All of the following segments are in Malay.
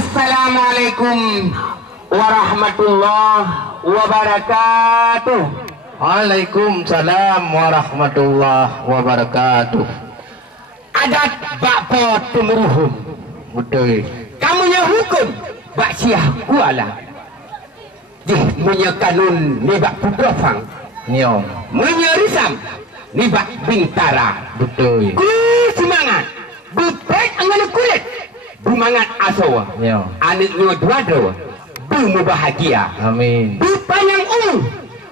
Assalamualaikum warahmatullahi wabarakatuh. Waalaikumsalam warahmatullahi wabarakatuh. Adat bapa temeruhum. Betul. Kamu yang hukum bak siah kuala. Jih punya kanun ni bak putrafang. Nyo. Punya risam ni bak bintara. Betul. Ku semangat. Bupet angan kulit. Bumangat asawa. Nyo. Anaknya dua-dua. Bu bahagia. Amin. Bu panjang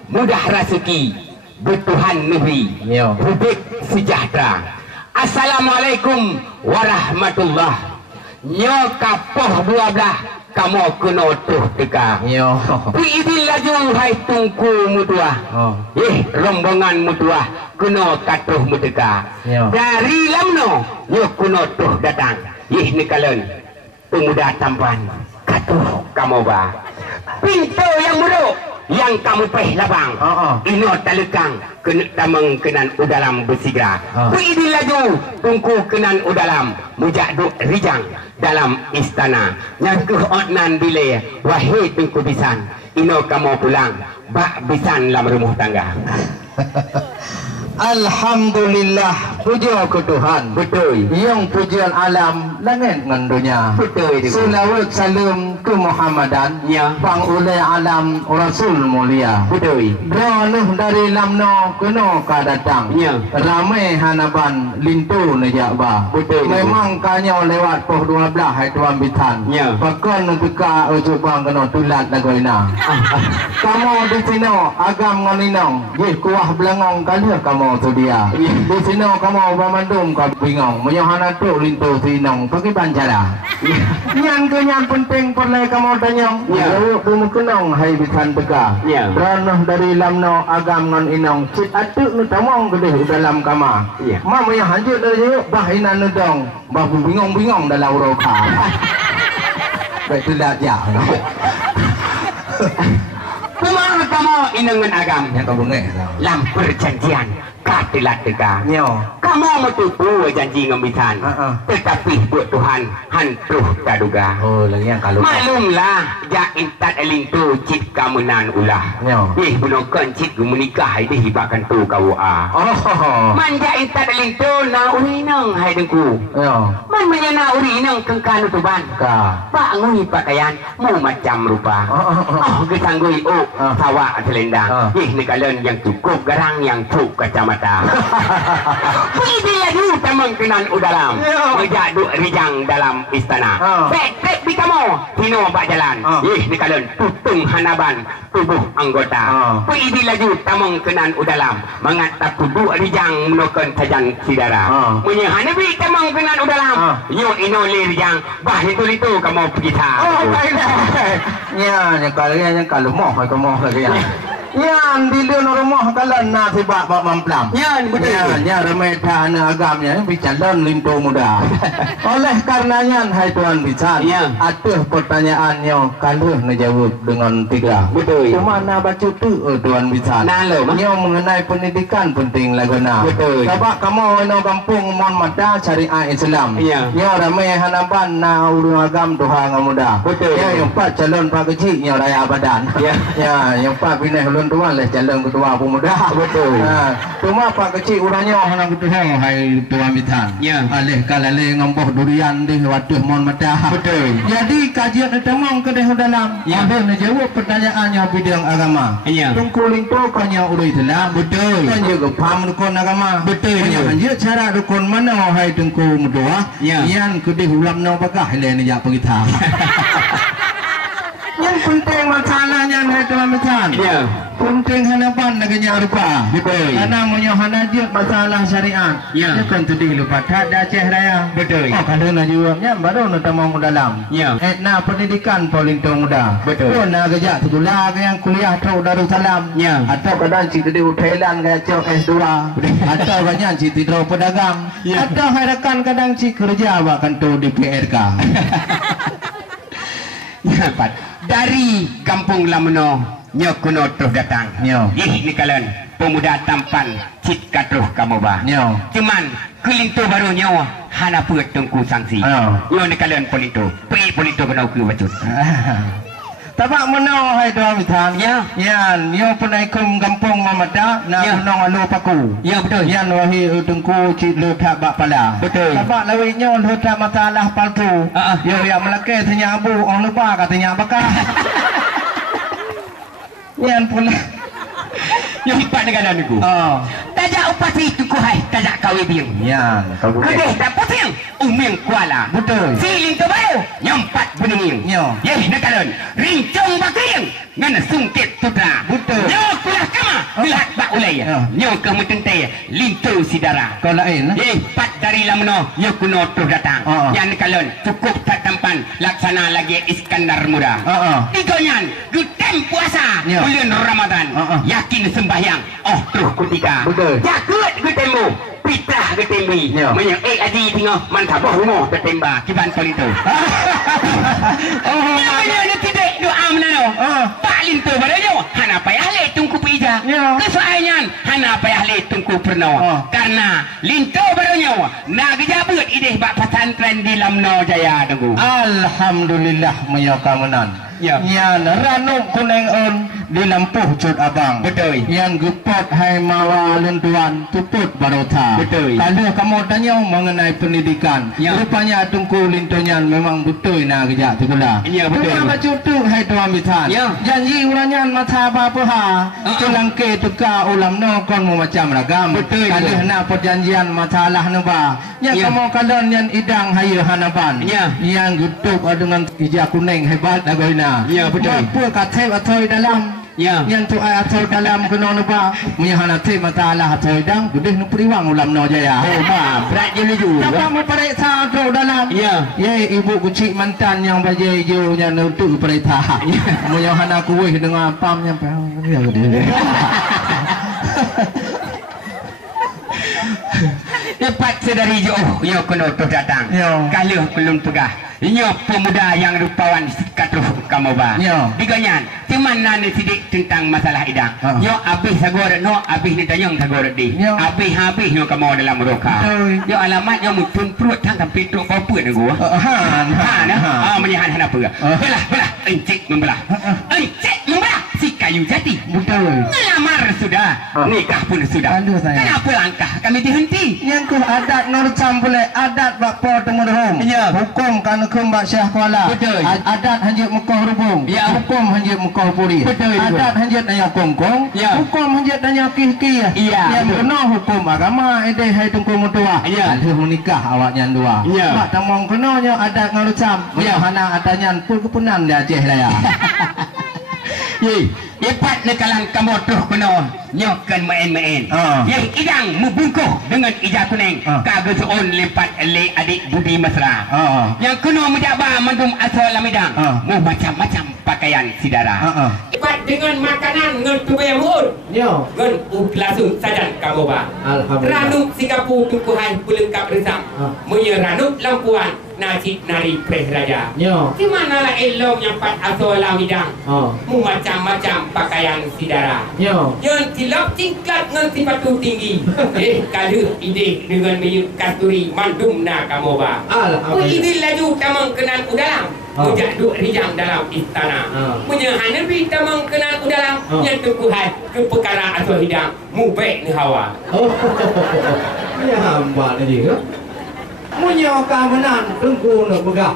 mudah rezeki. Bertuhan negeri. Nyo. Hidup sejahtera. Assalamualaikum warahmatullahi. Nyo kapoh 12 kamu kena tuh teka. Nyo. Piidin laju hai tungku mutua. Oh. Rombongan mutua kena katuh muteka. Nyo. Dari lamno nyo kena tuh datang. Ni kalian pemuda tampan katuh kamu ba. Pintu yang muruk yang kamu peh labang. Ino talekang kena tamang kenan udalam bersigra. Piidin laju tungku kenan udalam mujak duk rijang dalam istana. Yang keotnan bila wahai tungku bisan. Ino kamu pulang bak bisan dalam rumah tangga. Alhamdulillah, puja ke Tuhan. Betul. Yang pujian alam langit dengan dunia. Betul. Salawat salam ke Muhammadan. Ya. Pang oleh alam Rasul mulia. Betul. Donuh dari lamno kena ka datang. Ya. Ramai hanaban lintu nejak ba. Betul. Memang kanyo lewat poh 12 hai tuan bitan. Ya. Pakon pika ujuk bang kena tulat lagoina. Kamu di sini agam ngoninong. Ye kuah belangong kalia kamu tu dia. Di sini kamu bamandum kau bingung. Menyohana tu lintu sinong pakai pancara. Yang kenyan penting perlai kamu tanya. Ya. Kamu kenong hai bitan peka. Ya. Ranah dari lamno agam ngon inong. Cik atuk nu tamong gede dalam kama. Ya. Mama yang hancur dari bahina nudong. Bahu bingung-bingung dalam roka. Baik tidak ya. Kumang kamu inangan agam Yang kau bengek. lam perjanjian katilat tega. Nyo. Kamu metupu janji ngembisan. Tetapi buat Tuhan hantuh taduga. Oh, lagi yang kalau. Maklumlah ja intat elintu cit kamunan ulah. Nyo. Bunokan cit menikah hai dihibakan tu kau Oh. Manja intat elintu na urinang hai dengku. Nyo. Man menyana urinang kengkan utuban. Ka. Pak ngui pakaian mu macam rupa. Oh, gesanggui sawa selendang. Ni kalian yang cukup garang yang cuk kacamata. Ini lagi tamang kenan udalam. Mejak duk rijang dalam istana. Pek di kamu tino bak jalan. Ni kalian tutung hanaban tubuh anggota. Ini lagi tamang kenan udalam. Mengata duk rijang menokan sajan sidara. Menyehanabi tamang kenan udalam. Yo ino li rijang bah itu kamu pergi ta. Oh, baiklah. Ya, yang kalau mau kamu lagi ya. Yang di dalam rumah kalian nasi bak mamplam. Ya, betul. Ya, ramai tanah agamnya bicara lintu muda. Oleh karenanya, hai Tuan Bican, ada pertanyaannya kalau menjawab dengan 3. Betul. Kemana baca tu Tuan Bican? Yang mengenai pendidikan penting laguna. Betul. Sebab kamu di kampung Mon Mata syariah Islam. Ya. Yang ramai hanapan na urung agam Tuhan muda. Betul. Yang 4 calon pak kecil yang raya badan. Ya. Yang 4 pindah tuan lah jalan ketua pemuda. Betul. Cuma pak kecil urangnya orang ketua hai tuan bitan. Ya. Alih kalale ngompoh durian di waduh Mon Mata. Betul. Jadi kajian temong ke dalam. Ya. Ada menjawab pertanyaannya bidang agama. Ya. Tungku lingko kanya urui Islam. Betul. Kan juga paham rukun agama. Betul. Kan cara rukun mana hai tungku muda. Ya. Yang kedih ulam no pakah le ya pagita. Yang penting masalahnya hai tuan bitan. Ya. Penting hanapan neganya rupa. Betul. Karena menyohana dia masalah syariat. Ya. Dia kan tadi lupa tak ada raya. Betul. Oh, kalau nak jawabnya baru nak tamang dalam. Ya. Nah pendidikan polintung muda. Betul. Oh, nak kerja sekolah yang kuliah atau Darussalam. Ya. Atau kadang cik di Thailand kayak cok S2. Atau kadang cik tidur pedagang. Ya. Atau harakan kadang cik kerja bahkan tu di PRK. Ya, Pak. Dari kampung Lameno Nyo kuno terus datang. Nyo. Ni kalian pemuda tampan cit katruh kamu bah. Nyo. Cuman kelintu baru nyawa hana put tungku sanksi. Nyo ni kalian polito. Pergi polito kena ukur bacut. Tabak menang hai tuan mitang. Ya. Yan, yo penai kum kampung Mamada na menang alu paku. Ya betul. Yan wahi tungku cik lu tak bak pala. Betul. Tabak lawi nyo lu tak masalah paltu. Yo yang melake tanya abu orang lupa katanya bakah. Yan pula. Yo hipat dengan aku. Tajak upasi tungku hai, tajak kawi biang. Yan, kau Kedih tak pusing. Uming kuala. Betul. Siling tu baru nyempat bening. Nyo. Yeh nak kalian rincung bakiring ngana sungkit putra. Betul. Nyo kulah kama lihat bak ulai. Nyo ke mentente lintu sidara. Kau lain lah. Yeh pat dari lamno yo kuno terus datang. Yang kalian cukup tak tampan laksana lagi Iskandar muda. Tigonyan gutem puasa bulan Ramadan. Yakin sembahyang terus kutika. Betul. Jakut gutemu. Pitah ke tembi. Banyak aji tengok mantap rumah tertembak kiban kali tu. Mana tidak doa menano. Pak lintu badannya hana payah le tungku pija. Kesoalnya hana payah le tungku perno. Karena lintu badannya nak gejabut ideh bak pesantren di Lamno Jaya tunggu. Alhamdulillah menyokamenan. Yan ranuk kuneng on di lampuh cut abang. Betul. Yang gepot hai mawa lentuan tuput barota. Betul. Kalau kamu tanya mengenai pendidikan, rupanya tungku lintonyan memang betul nak kejak tu pula. Ya betul. Kenapa cutuk hai tuan mitan? Janji ulanyan mata apa ha? Tulangke tuka ulam no kon mu macam ragam. Betul. Kalau nak perjanjian masalah nuba. Yang kamu kalian yang idang hayu hanapan. Yang gutuk dengan ijak kuning hebat dagoina. Ya betul. Apa kata atoi dalam? Yang tu atoi dalam kena nuba. Menyahana te matalah atoi dang gudeh nu priwang ulam no jaya. Berat je lu. Apa mu periksa atoi dalam? Ye ibu kucik mantan yang baje je nya nutu periksa. Menyahana kuih dengan pam nyampe. Lepas sedari jauh yo kena terus datang. Kalau belum tegah. Nyo pemuda yang rupawan katruh kamu ba. Diganyan. Cuman nani sidik tentang masalah idang. Nyo habis sagor no habis ni tanyong sagor di. Habis nyo kamu dalam roka. Yo alamat nyo mutun perut tang sampai tok apa ni gua. Menyahan apa? Belah encik membelah. Encik membelah si kayu jati. Betul. Ngelamar sudah. Nikah pun sudah. Kenapa langkah kami dihenti? Yang ku adat norcam boleh adat bakpo temurhum. Hukum kan kembak syah kuala. Adat hanjit Mekah rubung. Hukum hanjit Mekah puri. Adat hanjit nanya kongkong. Hukum hanjit nanya kih-kih. Yang kena hukum agama ide hai tungku mutua. Alih menikah awaknya dua. Mak tamong kena nya adat ngarucam. Hana adanya pun kepunan dia Aceh lah ya. Lepas nekalan kamu terus kena nyokan main-main. Idang membungkuh dengan ija kuning. Kagak seon lempat le adik budi mesra. Yang kena menjabar mandum asal lamidang. Mu macam-macam pakaian sidara. Lepas dengan makanan ngan tubaya muur. Ngan uplasun sajan kamu ba. Ranuk Singapura tuku hai pelengkap resam. Ranuk lampuan nasi nari pres raja. Di mana lah elong yang pat asal lamidang. Mu macam-macam pakaian sidara. Yang tilap tingkat dengan sifatu tinggi. Kalau ide dengan meyuk kasturi mandum na kamu ba. Ide laju tamang kenal udalam. Mujak duk rijang dalam istana. Punya hanabi tamang kenal udalam. Yang tukuhan ke perkara asal hidang. Mu baik ni hawa. Ya hamba ni ke? Munyo keamanan tunggu nak pegah.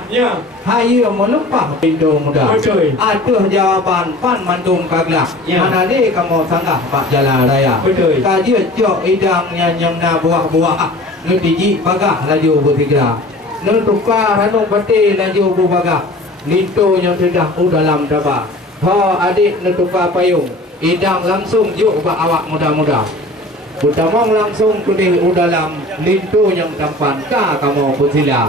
Hayu melumpah pintu muda. Atuh jawapan pan mandum kaglak. Mana ni kamu sanggah pak jalan raya. Kajian jok idang yang na buah-buah. Ngetiji bagah laju bertiga. Nentukar ranung peti laju berbagah. Lintu yang sudah dalam dabak. Adik nentukar payung. Idang langsung juk bak awak muda-muda. Utamong langsung kuning dalam lintu yang tampan ka kamu putila.